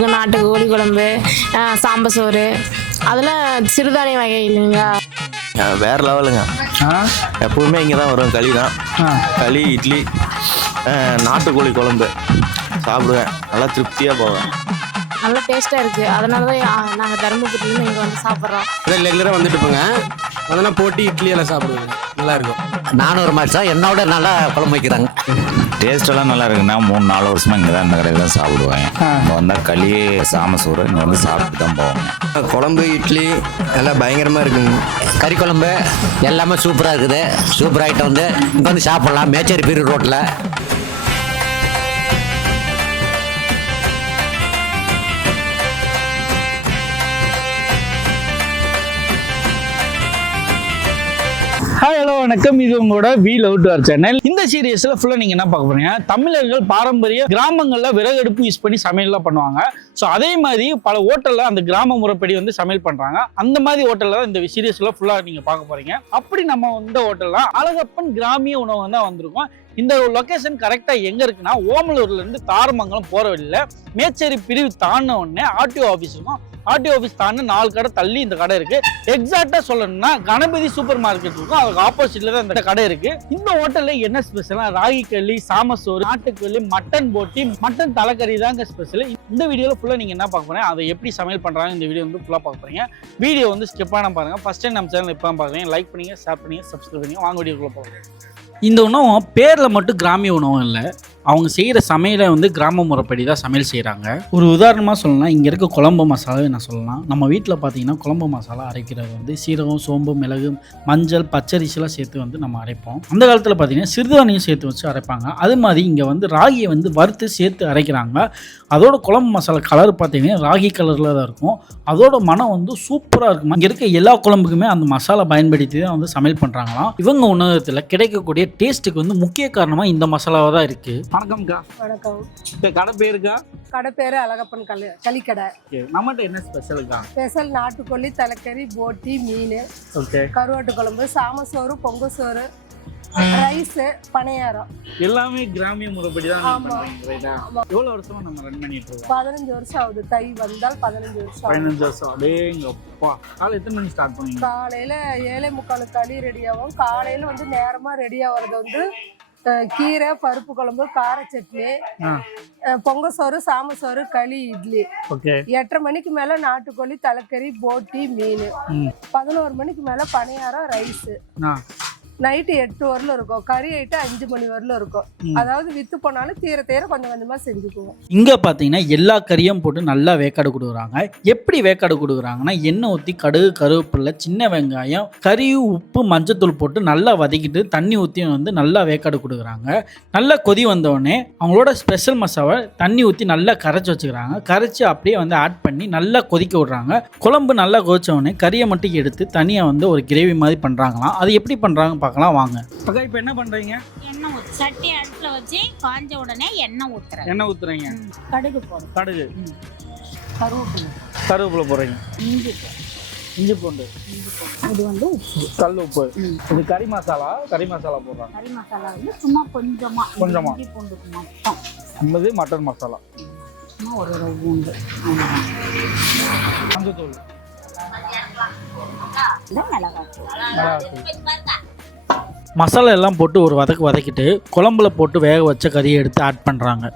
இருக்கும் நாட்டு கோழி குழம்பு சாம்பார் சோறு. அதெல்லாம் சிறுதானிய வகை இல்லைங்களா? வேற லெவலுங்க. எப்பவுமே இங்கே தான் வரும் களி தான் களி இட்லி நாட்டுக்கோழி குழம்பு. சாப்பிடுவேன். நல்லா திருப்தியாக போவேன். நல்ல டேஸ்ட்டாக இருக்குது அதனால தான் நாங்கள் தருமபுரியிலேருந்து இங்கே வந்து சாப்பிட்றோம். ரெகுலராக வந்துட்டு போங்க. அதெல்லாம் போட்டு இட்லி எல்லாம் சாப்பிடுவேன் நல்லா இருக்கும் நானூறு மாதம் என்னோட நல்லா குழம்பு வைக்கிறாங்க. டேஸ்ட் எல்லாம் நல்லா இருக்குண்ணா மூணு நாலு வருஷமா இங்கே தான் இந்த கடையில் தான் சாப்பிடுவேன். இங்கே வந்தால் களி சாமசோறு இங்கே வந்து சாப்பிட்டு தான் போவாங்க குழம்பு இட்லி எல்லாம் பயங்கரமாக இருக்குங்க. கறி குழம்பு எல்லாமே சூப்பராக இருக்குது. சூப்பர் ஐட்டம் வந்து இங்கே வந்து சாப்பிட்லாம். மேச்சேரி பீரு ரோட்டில் வணக்கம். இது உங்களோட we love to our channel இந்த சீரியஸ்ல ஃபுல்லா நீங்க என்ன பார்க்க போறீங்க? தமிழர்கள் பாரம்பரிய கிராமங்கள்ல விறகடுப்பு யூஸ் பண்ணி சமையல்லாம் பண்ணுவாங்க. ஸோ அதே மாதிரி பல ஹோட்டல்ல அந்த கிராம முறைப்படி வந்து சமையல் பண்றாங்க. அந்த மாதிரி ஹோட்டல்ல தான் இந்த சீரியஸ்ல ஃபுல்லா நீங்க பார்க்க போறீங்க. அப்படி நம்ம வந்த ஹோட்டல்ல அழகப்பன் கிராமிய உணவு தான் வந்திருக்கோம். இந்த லொகேஷன் கரெக்டாக எங்கே இருக்குன்னா ஓமலூர்லேருந்து தாரமங்கலம் போகிற வழியில மேச்சேரி பிரிவு தாண்டின உடனே ஆர்டிஓ ஆஃபீஸ் இருக்கும். ஆர்டிஓ ஆஃபீஸ் தாண்டி நாலு கடை தள்ளி இந்த கடை இருக்குது எக்ஸாக்டாக சொல்லணும்னா கணபதி சூப்பர் மார்க்கெட் இருக்கும். அதுக்கு ஆப்போசிட்டில் தான் இந்த கடை இருக்குது இந்த ஹோட்டல்ல என்ன ஸ்பெஷலாக ராகி களி சாமசோறு நாட்டுக்களி மட்டன் போட்டி மட்டன் தலைக்கறி தாங்க ஸ்பெஷல் இந்த வீடியோவில் ஃபுல்லாக நீங்கள் என்ன பார்க்க போறீங்க? அதை எப்படி சமையல் பண்ணுறாங்க இந்த வீடியோ வந்து ஃபுல்லாக பார்க்க போகிறீங்க வீடியோ வந்து ஸ்கிப் பண்ண பாருங்க. ஃபஸ்ட் டைம் நம்ம சேனல் இப்போ பார்க்குறீங்க. லைக் பண்ணுங்கள் ஷேர் பண்ணுங்கள் சப்ஸ்கிரைப் பண்ணுங்கள் வாங்க வீடியோக்குள்ளே போகலாம். இந்த உணவும் பேரில் மட்டும் கிராமிய உணவும் இல்லை. அவங்க செய்கிற சமையலை வந்து கிராம முறைப்படி தான் சமையல் செய்கிறாங்க. ஒரு உதாரணமாக சொல்லலாம் இங்கே இருக்க குழம்பு மசாலாவை நான் சொல்லலாம். நம்ம வீட்டில் பார்த்தீங்கன்னா குழம்பு மசாலா அரைக்கிறது வந்து சீரகம் சோம்பு மிளகு மஞ்சள் பச்சரிசிலாம் சேர்த்து வந்து நம்ம அரைப்போம். அந்த காலத்தில் பார்த்தீங்கன்னா சிறுதானியம் சேர்த்து வச்சு அரைப்பாங்க. அது மாதிரி இங்கே வந்து ராகியை வந்து வறுத்து சேர்த்து அரைக்கிறாங்க. அதோட குழம்பு மசாலா கலர் பார்த்தீங்கன்னா ராகி கலரில் தான் இருக்கும். அதோட மனம் வந்து சூப்பராக இருக்கும்? இங்கே இருக்க எல்லா குழம்புக்குமே அந்த மசாலா பயன்படுத்தி தான் வந்து சமையல் பண்ணுறாங்களாம் இவங்க உணவகத்தில் கிடைக்கக்கூடிய டேஸ்ட்டுக்கு வந்து முக்கிய காரணமாக இந்த மசாலாவாக தான் இருக்குது வணக்கம்க்கா. வணக்கம். இப்போ கடை பேருக்கா? கடை பேர் அழகப்பன் கல் களிக்கடை நம்மகிட்ட என்ன ஸ்பெஷலுக்கா? ஸ்பெஷல் நாட்டுக்கோழி தலைக்கறி போட்டி மீன் ஓகே. கருவாட்டு குழம்பு சாமசோறு பொங்க சோறு ரைஸு பணியாரம். எல்லாமே கிராமிய முறைப்படி தான் ஆமா. பண்ணுறீங்க ரைட்டா எவ்வளோ வருஷமா நம்ம ரன் பண்ணிட்டு இருக்கோம்? பதினஞ்சு வருஷம் ஆகுது. தை வந்தால் பதினஞ்சு வருஷம். பதினஞ்சு வருஷம். அடேங்கப்பா காலை எத்தனை மணிக்கு ஸ்டார்ட் பண்ணீங்க காலையில ஏழை முக்கால் களி ரெடி ஆகும் காலையில வந்து நேரமா ரெடி ஆகிறது வந்து கீரை பருப்பு குழம்பு கார சட்னி பொங்க சோறு சாமசோறு களி இட்லி. எட்டரை மணிக்கு மேல நாட்டுக்கோழி தலைக்கறி போட்டி மீன். பதினோரு மணிக்கு மேல பணியாரம் ரைஸு. நைட்டு எட்டு வரலும் இருக்கும். கறி ஐட்டு அஞ்சு மணி வரலும் இருக்கும். அதாவது வித்து போனாலும் தீர தீர கொஞ்சம் கொஞ்சமா செஞ்சுக்குவோம். இங்கே பார்த்தீங்கன்னா எல்லா கறியும் போட்டு நல்லா வேக்காடு கொடுக்குறாங்க. எப்படி வேக்காடு கொடுக்குறாங்கன்னா எண்ணெய் ஊற்றி கடுகு கருவேப்பிலை சின்ன வெங்காயம் கறி உப்பு மஞ்சத்தூள் போட்டு நல்லா வதக்கிட்டு தண்ணி ஊற்றி வந்து நல்லா வேக்காடு கொடுக்குறாங்க. நல்லா கொதி வந்தோடனே அவங்களோட ஸ்பெஷல் மசாவை தண்ணி ஊற்றி நல்லா கரைச்சி வச்சுக்கிறாங்க. கரைச்சி அப்படியே வந்து ஆட் பண்ணி நல்லா கொதிக்க விடுறாங்க. குழம்பு நல்லா கொதிச்ச உடனே கறியை மட்டும் எடுத்து தனியாக வந்து ஒரு கிரேவி மாதிரி பண்ணுறாங்களாம் அது எப்படி பண்ணுறாங்க பார்க்கலாம் வாங்க. அக்கா இப்போ என்ன பண்ணுறீங்க எண்ணெய் ஊத்து சட்டி அடுப்பில் வச்சு காஞ்ச உடனே எண்ணெய் ஊத்துறேன். எண்ணெய் ஊற்றுறீங்க கடுகு போடும் கடுகு. கருவேப்பிலை. கருவேப்பிலை போடுறீங்க? இஞ்சி இஞ்சி பூண்டு. இது வந்து உப்பு. கல் உப்பு. இது கறி மசாலா? கறி மசாலா போடுறாங்க. கறி மசாலா வந்து சும்மா கொஞ்சமா. கொஞ்சமா. இஞ்சி பூண்டுக்கு மட்டும். ஐம்பது மட்டன் மசாலா. சும்மா ஒரு ஒரு பூண்டு. மஞ்சத்தூள். மிளகாத்தூள். மசாலா எல்லாம் போட்டு ஒரு வதக்கு வதக்கிட்டு குழம்புல போட்டு வேக வச்ச கறியை எடுத்து ஆட் பண்ணுறாங்க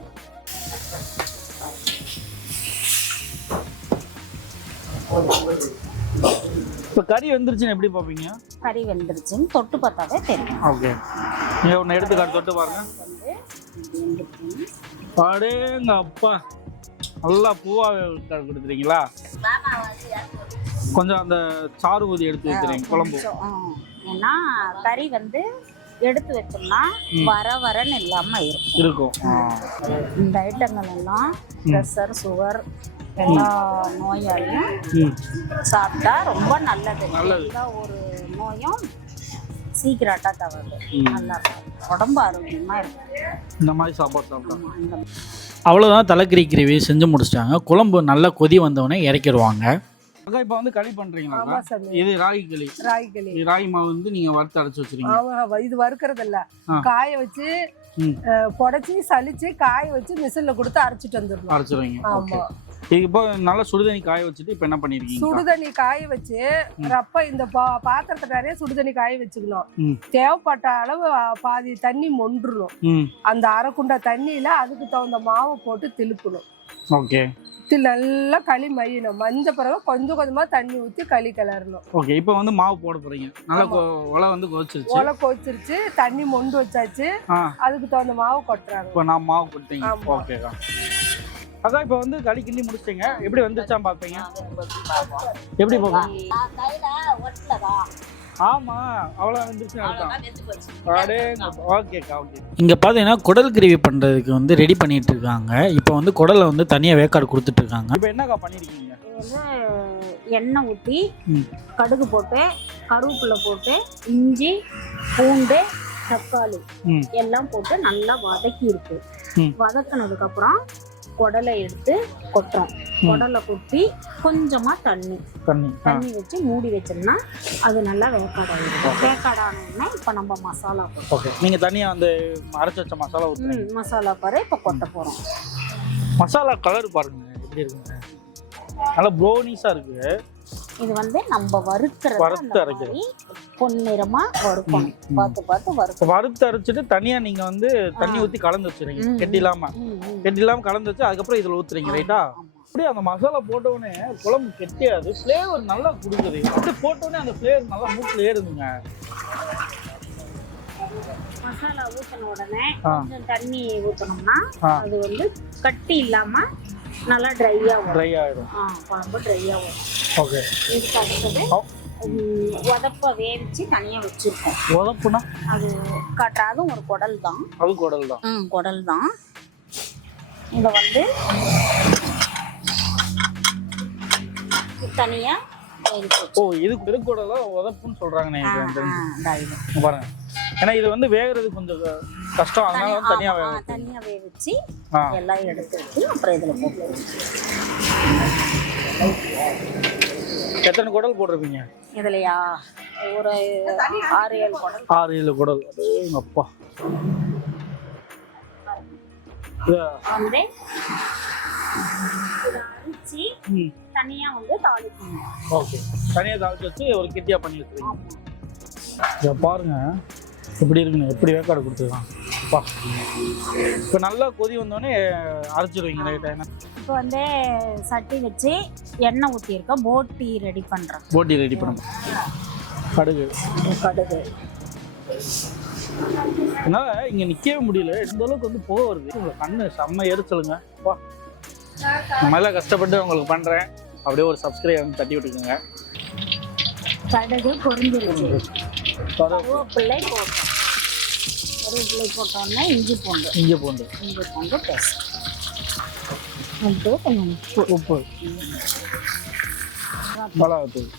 இப்போ கறி வந்துருச்சுன்னு எப்படி பார்ப்பீங்க கறி வெந்துருச்சுன்னு தொட்டு பார்த்தாவே தெரியும். ஓகே. நீங்கள் ஒன்று எடுத்துக்காட்டு தொட்டு பாருங்க. அடேங்க அப்பா. நல்லா பூவா கொடுத்துறீங்களா கொஞ்சம் அந்த சாறு ஊதி எடுத்து வைக்கிறீங்க குழம்பு. ஏன்னா கறி வந்து எடுத்து வச்சோம்னா வர வரன்னு இல்லாம இருக்கும். இருக்கும். இந்த ஐட்டங்கள் எல்லாம் ப்ரெஷர் சுகர் எல்லா நோயாலையும் சாப்பிட்டா ரொம்ப நல்லது. நல்லது. எல்லா ஒரு நோயும் சீக்கிரம் அட்டாக் ஆகாது. நல்லா இருக்கும். உடம்பு ஆரோக்கியமா இருக்கும். இந்த மாதிரி சாப்பாடு சாப்பிட்டா. ஆமா, இந்த அவ்வளோதான் தலைக்கறி கிரேவி செஞ்சு முடிச்சிட்டாங்க. குழம்பு நல்லா கொதி வந்தவொடனே இறக்கிடுவாங்க. அக்கா இப்போ வந்து களி சாமி. இது ராகி களி. ராகி களி. இது ராகி மாவு வந்து நீங்கள் வறுத்து அரைச்சி வச்சுருங்க ஆமா இது வறுக்கிறது இல்ல ஆ. காய வச்சு ம். புடைச்சி சலிச்சு காய வச்சு மிஷின்ல கொடுத்து அரைச்சிட்டு வந்துடணும். அரைச்சிருவீங்க. ஆமா. இதுக்கு இப்போ நல்லா சுடுதண்ணி காய வச்சுட்டு இப்போ என்ன பண்ணிருக்கீங்க? சுடுதண்ணி காய வச்சு ரப்ப இந்த பா- பாத்திரத்தை நிறைய சுடுதண்ணி காய வச்சுக்கணும். ம். தேவைப்பட்ட அளவு பாதி தண்ணி மொண்டுறணும். ம். அந்த அரை குண்டா தண்ணியில அதுக்கு தகுந்த மாவை போட்டு திலுக்கணும் ஓகே. இது நல்லா களி மையணும் மஞ்ச பிறகு கொஞ்சம் கொஞ்சமா தண்ணி ஊத்தி களி கிளறணும். ஓகே இப்போ வந்து மாவு போட போறீங்க. நல்லா உலை வந்து கொதிச்சிருச்சு. ஒலை கொதிச்சிருச்சு. தண்ணி மொண்டு வச்சாச்சு. அதுக்கு தகுந்த மாவு கொட்டுறாங்க. இப்போ நான் மாவு கொடுத்தீங்க ஆமா. ஓகேக்கா அதான் இப்போ வந்து களி கிண்டி முடிச்சிட்டீங்க. எப்படி வந்துருச்சான்னு பார்ப்பீங்க. எப்படி போகும்? ஆமா அவ்வளோ வந்துருச்சு ஓகேக்கா ஓகே. இங்கே பார்த்தீங்கன்னா குடல் கிரேவி பண்ணுறதுக்கு வந்து ரெடி பண்ணிட்டு இருக்காங்க. இப்போ வந்து குடலை வந்து தனியாக வேக்காடு கொடுத்துட்டு இருக்காங்க. இப்போ என்னக்கா வந்து எண்ணெய் ஊற்றி. கடுகு போட்டு கருவேப்பிலை போட்டு இஞ்சி பூண்டு தக்காளி. எல்லாம் போட்டு நல்லா வதக்கி இருக்கு. வதக்குனதுக்கு அப்புறம் குடலை எடுத்து கொட்டுறோம். குடலை கொட்டி கொஞ்சமா தண்ணி. தண்ணி தண்ணி வச்சு மூடி வச்சோம்னா அது நல்லா வேக்காடாயிடும். வேக்காடானோடனே இப்போ நம்ம மசாலா ஓகே. நீங்கள் தனியாக வந்து அரைச்சி வச்ச மசாலா ஊற்றுறீங்க ம், மசாலா பாரு இப்போ கொட்ட போகிறோம் மசாலா கலர் பாருங்க எப்படி இருக்குங்க நல்லா ப்ரௌனிஸாக இருக்கு. இது வந்து நம்ம வறுக்கிறது வறுத்து அரைக்கிறது. பொன்னிறமா வறுக்கணும். பார்த்து பார்த்து வறுக்கணும். வறுத்து அரைச்சிட்டு தனியாக நீங்கள் வந்து தண்ணி. ஊற்றி கலந்து வச்சுறீங்க கெட்டி இல்லாமல் ம், ம். கெட்டி இல்லாமல் கலந்து வச்சு அதுக்கப்புறம் இதில் ஊற்றுறீங்க ரைட்டா. அப்படியே அந்த மசாலா போட்ட உடனே குழம்பு கெட்டியாது. ஃப்ளேவர் நல்லா கொடுக்குது. அப்படியே போட்ட உடனே அந்த ஃப்ளேவர் நல்லா மூக்கில் ஏறுதுங்க. மசாலா ஊற்றின உடனே. கொஞ்சம் தண்ணி ஊற்றணும்னா ஆ. அது வந்து கட்டி இல்லாம நல்லா ட்ரையாக வரும். ட்ரை ஆகிடும் ஆ குழம்பு ட்ரையாக வரும். ஓகே இதுக்கு அடுத்தது உதப்ப வேவிச்சு தனியாக வச்சுருக்கோம். உதப்புனா? அது காட்டுற ஒரு குடல் தான். அது குடல் தான். குடல் தான். இதை வந்து வேவிச்சு ஓ இது திருக்குடல உதப்புன்னு. இங்க பாருங்க. ஏன்னா இது வந்து வேகிறது கொஞ்சம் கஷ்டம். அதனால வந்து தனி- தனியாக ஆமா, வேக தனியா வேவிச்சு ஆ. எல்லாம் எடுத்து வச்சு அப்புறம் இதில் போட்டு எத்தனை குடல் போட்டிருப்பீங்க? இதுலையா? ஒரு ஆறு ஏழு குடல். ஆறு ஏழு குடல். அப்பா. வந்து அரிச்சு தனியா வந்து தாளிக்கணும். ஓகே. தனியாக தாளிச்சு வச்சு ஒரு கெட்டியாக பண்ணி வச்சுருக்கீங்க. பாருங்க. எப்படி இருக்குன்னு எப்படி வேக்காடு கொடுத்துருக்கான். அப்பா இப்போ நல்லா கொதி வந்தோடனே அரைச்சிருவீங்க ரைட்டாக என்ன? இப்போ வந்து சட்டி வச்சு எண்ணெய் ஊற்றிருக்கோம் போட்டி ரெடி பண்ணுறோம் போட்டி ரெடி பண்ணணும். கடுகு. கடுகு. என்னால் இங்கே நிற்கவே முடியல. இந்த அளவுக்கு வந்து புகை வருது. உங்களை கண்ணு செம்ம எரிச்சலுங்க. வா நல்லா கஷ்டப்பட்டு உங்களுக்கு பண்ணுறேன் அப்படியே ஒரு சப்ஸ்கிரைப் வந்து தட்டி விட்டுக்கோங்க. கடுகு பொரிஞ்சிருச்சு. கரு- கருவேப்பிள்ளை போட்டோம் கருவேப்பிள்ளை போட்டோன்னே இஞ்சி பூண்டு. இஞ்சி பூண்டு. இஞ்சி பூண்டு பேஸ்ட் வந்து கொஞ்சம் உப்பு. உப்பு. மிளகாத்தூள்.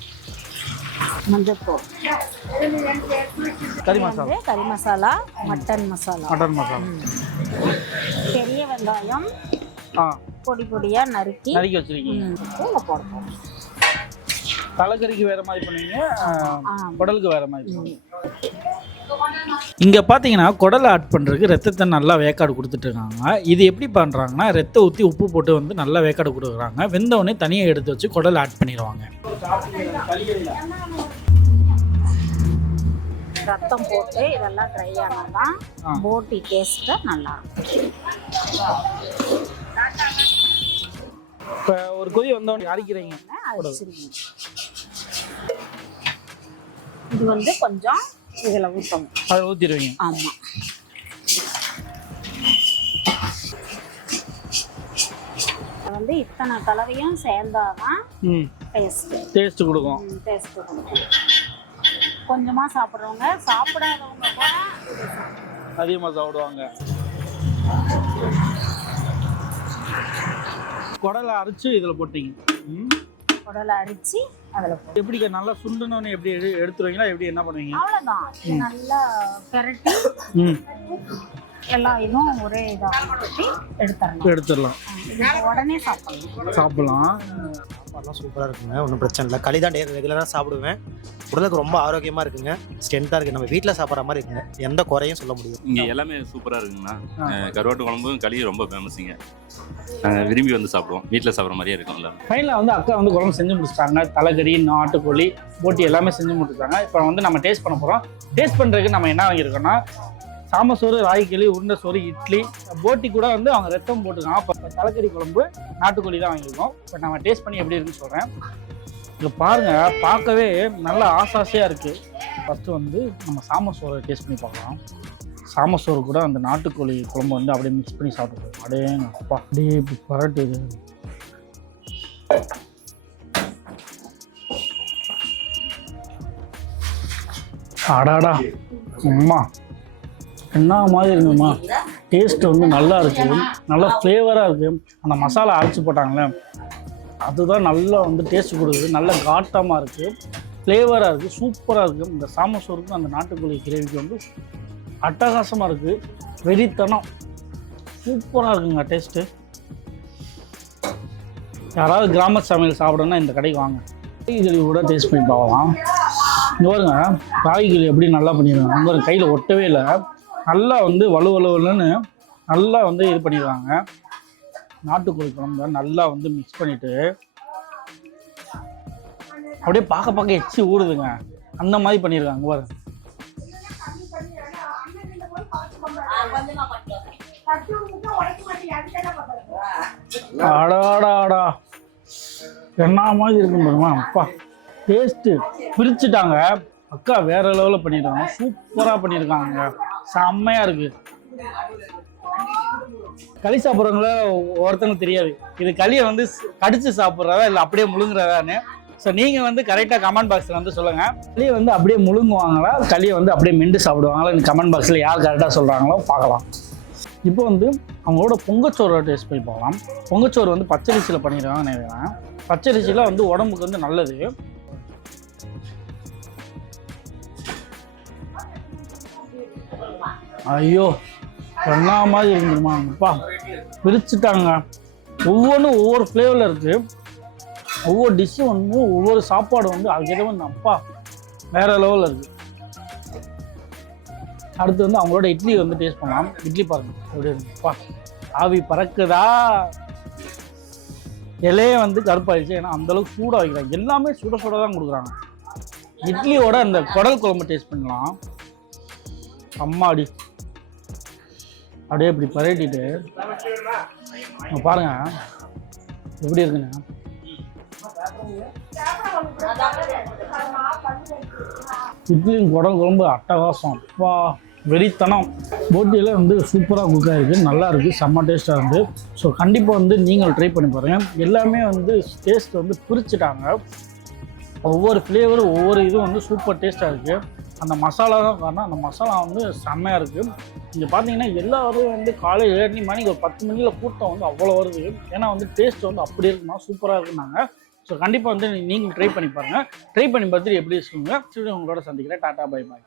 கறி மசாலா. கறி மசாலா மட்டன் மசாலா. மட்டன் மசாலா. பெரிய வெங்காயம். ஆ. பொடி பொடியா நறுக்கி நறுக்கி வச்சிருக்கீங்க. ம், இதுல போடுறோம் தலைக்கறிக்கு வேற மாதிரி பண்ணுவீங்க. குடலுக்கு வேற மாதிரி பண்ணுவீங்க. இங்கே பார்த்தீங்கன்னா குடலை ஆட் பண்ணுறதுக்கு ரத்தத்தை நல்லா வேக்காடு கொடுத்துட்டு இருக்காங்க இது எப்படி பண்ணுறாங்கன்னா ரத்த ஊற்றி உப்பு போட்டு வந்து நல்லா வேக்காடு கொடுக்குறாங்க. வெந்தவுடனே தனியாக எடுத்து வச்சு குடலை ஆட் பண்ணிடுவாங்க. ரத்தம் போட்டு இதெல்லாம் ட்ரை ஆனாதான் ஆ. போட்டி டேஸ்ட்டு நல்லா இருக்கும். இப்போ ஒரு கொதி வந்தவொடனே அரைக்கிறீங்க. இது வந்து கொஞ்சம் இதில் ஊற்றணும் அதை ஊற்றிடுவீங்க ஆமாம் வந்து இத்தனை கலவையும் சேர்ந்தாதான் ம். டேஸ்ட்டு டேஸ்ட் கொடுக்கும். டேஸ்ட்டு கொடுக்கும். கொஞ்சமாக சாப்பிட்றவங்க சாப்பிடாதவங்க கூட. அதிகமாக சாப்பிடுவாங்க. குடலை அரைச்சு இதில் போட்டீங்க. குடலை அரிச்சு அதில் போட்டு. எப்படி நல்லா சுண்டணும்னு எப்படி எடு எடுத்துருவீங்களா? எப்படி என்ன பண்ணுவீங்க? அவ்வளோதான். நல்லா பெரட்டி எல்லா இதுவும் ஒரே இதாக எடுத்துடலாம். இது உடனே சாப்பிடலாம். சாப்பிடலாம். சாப்பாடுலாம் சூப்பராக இருக்குங்க. ஒன்றும் பிரச்சனை இல்லை. களி தான் ரெகுலராக சாப்பிடுவேன். உடலுக்கு ரொம்ப ஆரோக்கியமாக இருக்குங்க. ஸ்ட்ரென்த்தாக இருக்குது நம்ம வீட்டில் சாப்பிட்ற மாதிரி இருக்குங்க. எந்த குறையும் சொல்ல முடியும். இங்கே எல்லாமே சூப்பராக இருக்குங்கண்ணா. கருவாட்டு குழம்பும் களியும் ரொம்ப ஃபேமஸுங்க நாங்கள் விரும்பி வந்து சாப்பிடுவோம். வீட்டில் சாப்பிட்ற மாதிரியே இருக்கும் எல்லாமே ஃபைனலாக வந்து அக்கா வந்து குழம்பு செஞ்சு முடிச்சிட்டாங்க. தலைக்கறி நாட்டுக்கோழி போட்டி எல்லாமே செஞ்சு முடிச்சிட்டாங்க. இப்போ வந்து நம்ம டேஸ்ட் பண்ண போகிறோம் டேஸ்ட் பண்ணுறதுக்கு நம்ம என்ன வாங்கியிருக்கோம்னா சாமசோறு ராய்களி உருண்டை சோறு இட்லி போட்டி கூட வந்து அவங்க ரத்தம் போட்டுருக்காங்க இப்போ தலைக்கறி குழம்பு நாட்டுக்கோழி தான் வாங்கியிருக்கோம். இப்போ நம்ம டேஸ்ட் பண்ணி எப்படி இருக்குன்னு சொல்கிறேன் இங்கே பாருங்கள் பார்க்கவே நல்ல ஆசாசையாக இருக்குது ஃபஸ்ட்டு வந்து நம்ம சாமசோறை டேஸ்ட் பண்ணி பார்க்கலாம். சாமசோறு கூட அந்த நாட்டுக்கோழி குழம்பு வந்து அப்படியே மிக்ஸ் பண்ணி சாப்பிட்டுருக்கோம் அப்படியே அப்பா. அப்படியே பரட்டு அடாடா. அம்மா. என்ன மாதிரி இருக்குமா டேஸ்ட் வந்து நல்லா இருக்குது நல்லா ஃப்ளேவராக இருக்குது அந்த மசாலா அரைச்சி போட்டாங்களே. அதுதான் நல்லா வந்து டேஸ்ட் கொடுக்குது. நல்ல காட்டமாக இருக்குது ஃப்ளேவராக இருக்குது சூப்பராக இருக்குது இந்த சாமசோருக்கும் அந்த நாட்டுக்கோழி கிரேவிக்கு வந்து அட்டகாசமாக இருக்குது வெறித்தனம். சூப்பராக இருக்குங்க டேஸ்ட்டு யாராவது கிராம சமையல் சாப்பிடணும்னா இந்த கடைக்கு வாங்க. காய்கறி கூட டேஸ்ட் பண்ணி பார்க்கலாம். இங்க பாருங்க காய்கறி எப்படி நல்லா பண்ணிடுவாங்க அங்கே கையில் ஒட்டவே இல்லை. நல்லா வந்து வலுவலுன்னு நல்லா வந்து இது பண்ணிடுவாங்க. நாட்டுக்கோழி குழம்பு நல்லா வந்து மிக்ஸ் பண்ணிவிட்டு அப்படியே பார்க்க பார்க்க எச்சி ஊறுதுங்க. அந்த மாதிரி பண்ணியிருக்காங்க பாருங்க. அடாடாடா என்ன மாதிரி இருக்கும் பாருமா அப்பா டேஸ்ட்டு பிரிச்சுட்டாங்க. அக்கா வேற லெவலில் பண்ணியிருக்காங்க சூப்பராக பண்ணியிருக்காங்க செம்மையாக இருக்கு. களி சாப்பிட்றவங்கள ஒருத்தவங்க தெரியாது. இது களியை வந்து கடிச்சு சாப்பிட்றதா இல்லை அப்படியே முழுங்குறதான்னு. ஸோ நீங்கள் வந்து கரெக்டாக கமெண்ட் பாக்ஸில் வந்து சொல்லுங்கள் களியை வந்து அப்படியே முழுங்குவாங்களா? களியை வந்து அப்படியே மெண்டு சாப்பிடுவாங்களா? கமெண்ட் பாக்ஸில் யார் கரெக்டாக சொல்கிறாங்களோ பார்க்கலாம். இப்போ வந்து அவங்களோட பொங்கச்சோறு டேஸ்ட் போய் பார்க்கலாம். பொங்கச்சோறு வந்து பச்சரிசியில் பண்ணிடுவாங்கன்னு நினைக்கிறேன். பச்சரிசியில் வந்து உடம்புக்கு வந்து நல்லது. ஐயோ என்ன மாதிரி இருந்துருமா அப்பா பிரிச்சுட்டாங்க. ஒவ்வொன்றும் ஒவ்வொரு ஃப்ளேவரில் இருக்குது ஒவ்வொரு டிஷ்ஷும் வந்து ஒவ்வொரு சாப்பாடு வந்து அதுக்கேற்ற வந்து அப்பா வேற லெவலில் இருக்குது அடுத்து வந்து அவங்களோட இட்லி வந்து டேஸ்ட் பண்ணலாம். இட்லி பாருங்க எப்படி ஆவி பறக்குதா? இலையே வந்து கருப்பாயிடுச்சு. ஏன்னா அந்தளவுக்கு சூடாக வைக்கிறாங்க. எல்லாமே சுட சுட தான் கொடுக்குறாங்க. இட்லியோட அந்த குடல் குழம்பு டேஸ்ட் பண்ணலாம். அம்மாடி. அப்படியே இப்படி பரட்டிட்டு பாருங்க. எப்படி இருக்குங்க இட்லியும் குடம் குழம்பு அட்டகாசம். அப்பா வெறித்தனம். போட்டியில் வந்து சூப்பராக குக் ஆகிருக்கு நல்லா இருக்குது செம்ம டேஸ்ட்டாக இருந்து. ஸோ கண்டிப்பாக வந்து நீங்கள் ட்ரை பண்ணி பாருங்கள் எல்லாமே வந்து டேஸ்ட் வந்து பிரிச்சுட்டாங்க. ஒவ்வொரு ஃப்ளேவரும் ஒவ்வொரு இதுவும் வந்து சூப்பர் டேஸ்ட்டாக இருக்குது அந்த மசாலா தான் காரணம். அந்த மசாலா வந்து செம்மையாக இருக்குது இங்கே பார்த்தீங்கன்னா எல்லாரும் வந்து காலையில் ஏழு மணிக்கு ஒரு பத்து மணியில் கூட்டம் வந்து அவ்வளோ வருது. ஏன்னா வந்து டேஸ்ட் வந்து அப்படி இருக்குமா? சூப்பராக இருக்குனாங்க ஸோ கண்டிப்பாக வந்து நீங்கள் ட்ரை பண்ணி பாருங்கள் ட்ரை பண்ணி பார்த்துட்டு எப்படி சொல்லுங்கள் உங்களோட சந்திக்கிறேன். Tata bye bye